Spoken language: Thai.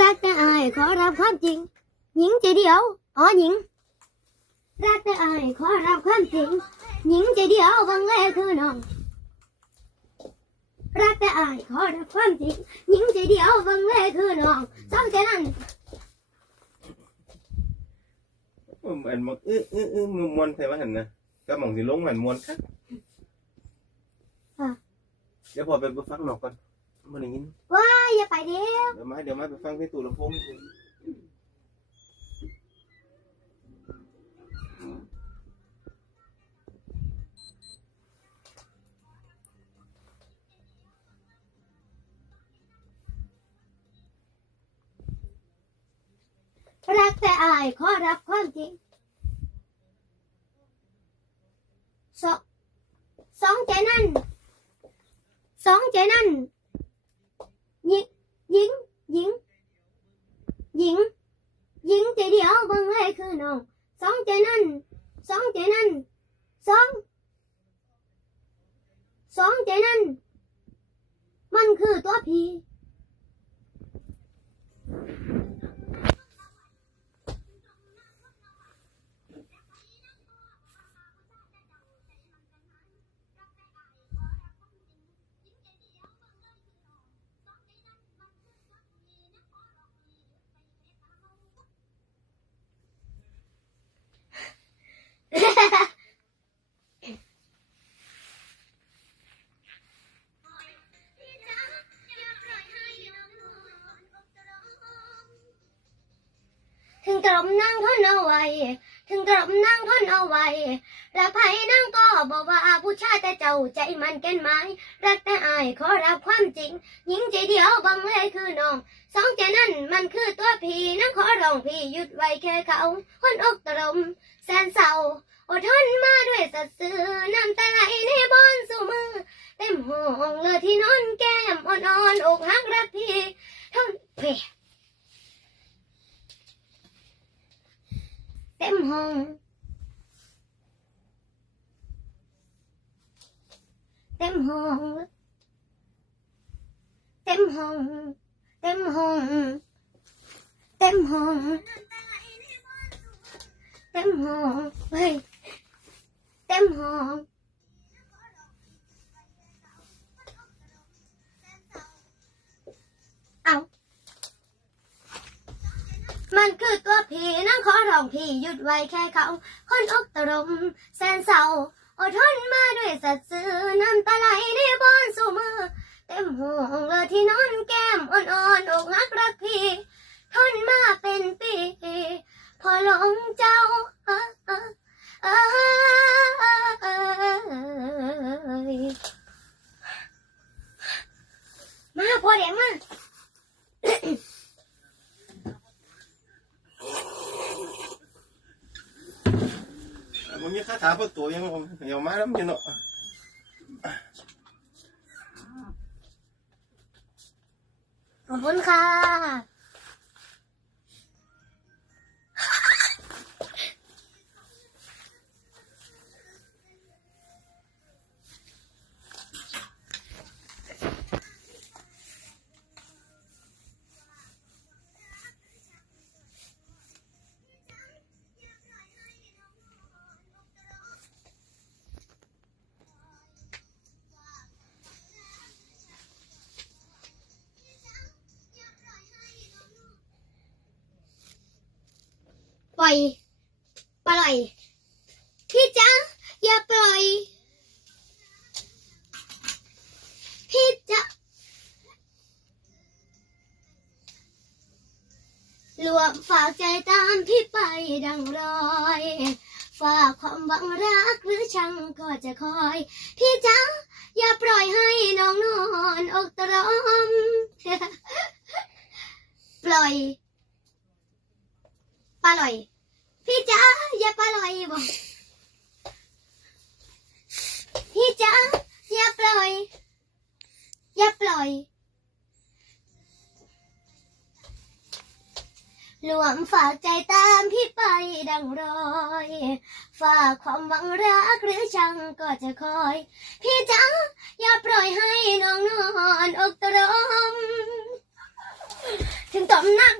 รักแต่อายขอรับความจริง หญิงใจเดียว อ๋อหญิง รักแต่อายขอรับความจริง หญิงใจเดียวบังเลคือน้อง รักแต่อายขอรับความจริง หญิงใจเดียวบังเลคือน้องสองใจนั้นอันมันอื้ออื้ออื้อมวนใส่ว่าหันนะก็หมองสิลงหันมวนครับอะเดี๋ยวพอไปฟังหนอกก่อนมันอย่างนี้ว้าย อย่าไปเดียวเดี๋ยวมาเดี๋ยวมาไปฟังที่ตู้ลำโพงรักแต่อายขอรับความจริงสองสองใจนั้นสองใจนั้นหญิงหญิงหญิงหญิงหญิงใจเดียวเบิ่งเลยคือน้องสองใจนั้นส องเจนันสองสองเจนันมันคือตัวผี มนั่งทนเอาไว้ ถึงกระมนั่งทนเอาไว้และไผนั่งก็บอกว่าผู้ชายแต่เจ้าใจมันเกินไม้รักแต่อายขอรับความจริง หญิงใจเดียวบังเลยคือน้อง สองใจนั้นมันคือตัวพี่นั่งขอร้องพี่หยุดไว้แค่เขาคนอกตรม แสนเศร้าอดทนมาด้วยสัตย์ซื่อน้ำตาไหลในบอนสู่มือ เต็มห้องเลยที่นอนแก้มอ่อนๆอกหักรักพี่ทนเพ่ เต็มห้องเต็มห้องเมันคือตัวผีนั่งขอร้องพี่หยุดไว้แค่เขา คนอกตรมแสนเศร้าอดทนมาด้วยสัตย์ซื่อน้ำตาไหลในบอนสู่มือ เต็มห้องเลยที่นอนแก้มอ่อนๆอกหักรักพี่ ทนมาเป็นปี พอหลงเจ้าเอ้ยเอ้ยเอ้ยมาพอเดี๋ยวมา มันมีคาถาพตัวยังเดี๋ยวมาแล้วมันจะเนาะขอบคุณค่ะ ล่อย ปล่อย พี่จ๊ะอย่าปล่อย พี่จ๊ะรวมฝากใจตามพี่ไปดังรอย ฝากความหวังรักหรือชังก็จะคอย พี่จ๊ะอย่าปล่อยให้น้องนอนอกตรอม ปล่อยปล่อย พี่จ๋าอย่าปล่อยบอกพี่จ๋าอย่าปล่อย อย่าปล่อยรวมฝากใจตามพี่ไปดังรอย ฝากความหวังรักหรือชังก็จะคอย พี่จ๋าอย่าปล่อยให้น้องนอนอกตรมถึงต่อำนั่ง